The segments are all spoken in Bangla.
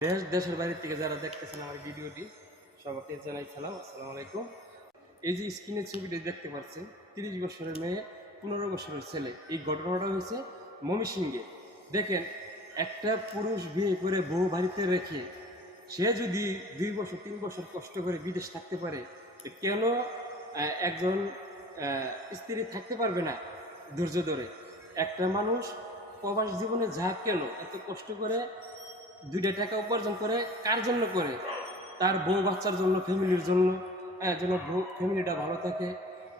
দেশের বাইরে থেকে যারা দেখতেছেন আমার ভিডিওটি সবাইকে জানাই সালাম, আসসালামু আলাইকুম। এই যে স্ক্রিনের ছবিটি দেখতে পাচ্ছেন, 30 বছরের মেয়ে 15 বছরের ছেলে। এই ঘটনাটা হয়েছে ময়মনসিংহে। দেখেন, একটা পুরুষ বিয়ে করে বউ বাড়িতে রেখে সে যদি 2 বছর 3 বছর কষ্ট করে বিদেশ থাকতে পারে, তো কেন একজন স্ত্রী থাকতে পারবে না ধৈর্য ধরে? একটা মানুষ প্রবাস জীবনে যা কেন এত কষ্ট করে 2টা টাকা উপার্জন করে, কার জন্য করে? তার বউ বাচ্চার জন্য, ফ্যামিলির জন্য, যেন বউ ফ্যামিলিটা ভালো থাকে,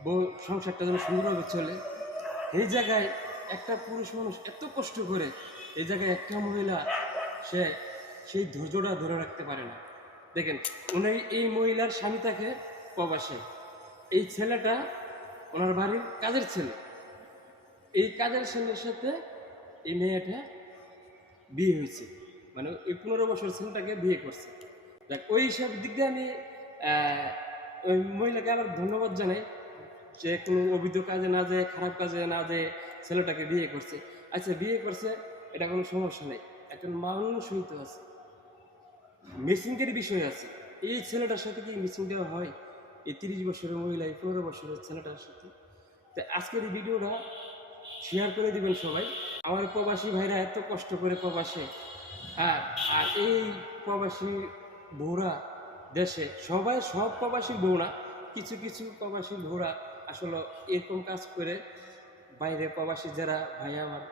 বউ সংসারটা যেন সুন্দরভাবে চলে। এই জায়গায় একটা পুরুষ মানুষ এত কষ্ট করে, এই জায়গায় একটা মহিলা সে সেই ধৈর্যটা ধরে রাখতে পারে না। দেখেন, উনি এই মহিলার স্বামী থাকে প্রবাসে, এই ছেলেটা ওনার বাড়ির কাজের ছেলে। এই কাজের ছেলের সাথে এই মেয়েটা বিয়ে হয়েছে, মানে ওই 15 বছর ছেলেটাকে বিয়ে করছে। দেখ, ওই সব দিক দিয়ে আমি ওই মহিলাকে আবার ধন্যবাদ জানাই যে কোনো অবৈধ কাজে না যায়, খারাপ কাজে না যায় ছেলেটাকে বিয়ে করছে। আচ্ছা, বিয়ে করছে, এটা কোনো সমস্যা নেই, একজন মানুষ হইতে আছে, মেসিংয়ের বিষয় আছে। এই ছেলেটার সাথে কি মিসিং দেওয়া হয়? এই 30 বছরের মহিলা এই 15 বছরের ছেলেটার সাথে। তো আজকের এই ভিডিওটা শেয়ার করে দিবেন সবাই। আমার প্রবাসী ভাইরা এত কষ্ট করে প্রবাসে, আর আর এই প্রবাসী বউরা দেশে, সব প্রবাসী বউ না, কিছু কিছু প্রবাসী বউরা আসলে এরকম কাজ করে। বাইরে প্রবাসী যারা ভাই আমার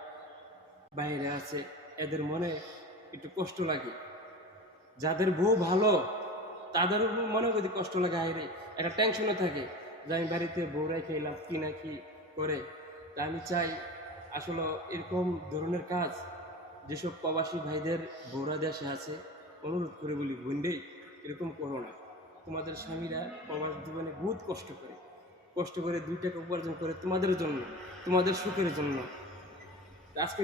বাইরে আছে, এদের মনে একটু কষ্ট লাগে। যাদের বউ ভালো তাদের মনে যদি কষ্ট লাগে, আইরে একটা টেনশনে থাকে যে আমি বাড়িতে বউ রেখে লাভ কি না কি করে। তা আমি চাই আসলে এরকম ধরনের কাজ যেসব প্রবাসী ভাইদের বউরা দেশে আছে, অনুরোধ করে বলি, বন্ডেই এরকম করো না। তোমাদের স্বামীরা প্রবাস জীবনে বহুত কষ্ট করে 2 টাকা উপার্জন করে তোমাদের জন্য, তোমাদের সুখের জন্য। আজকে